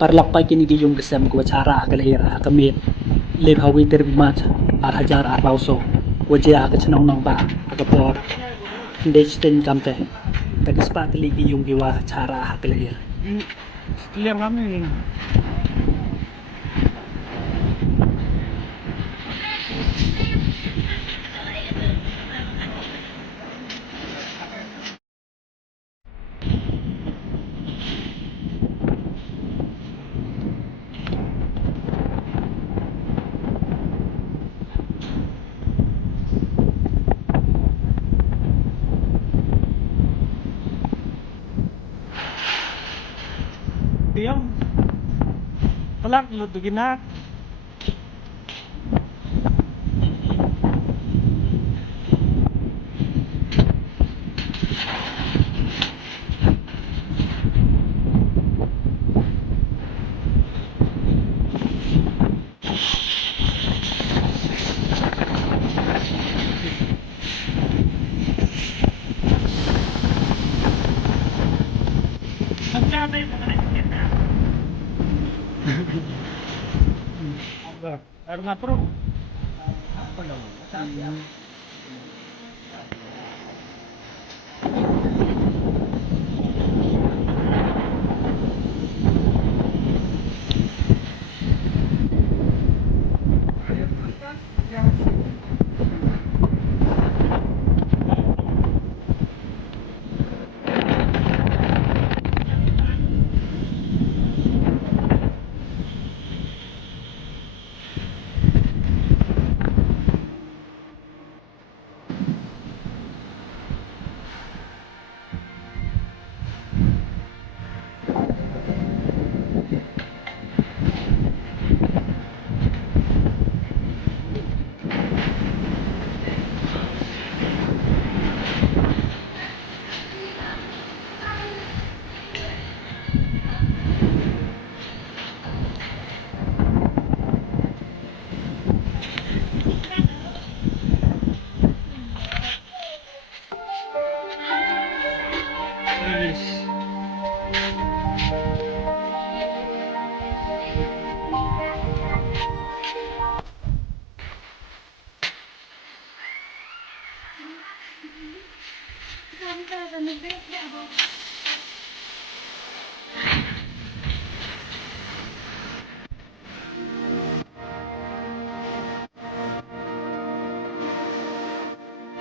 Parlakpay kini yung gesem ko cara Lyer akamit lir hawi terbimat 4,400 wajah agak senang Nangbah agapor Dexten kampe tagispat ligi yung giwa cara Lyer Lyer kami. Diam. Pelak lutugin na. Air nga bro. Apa naman?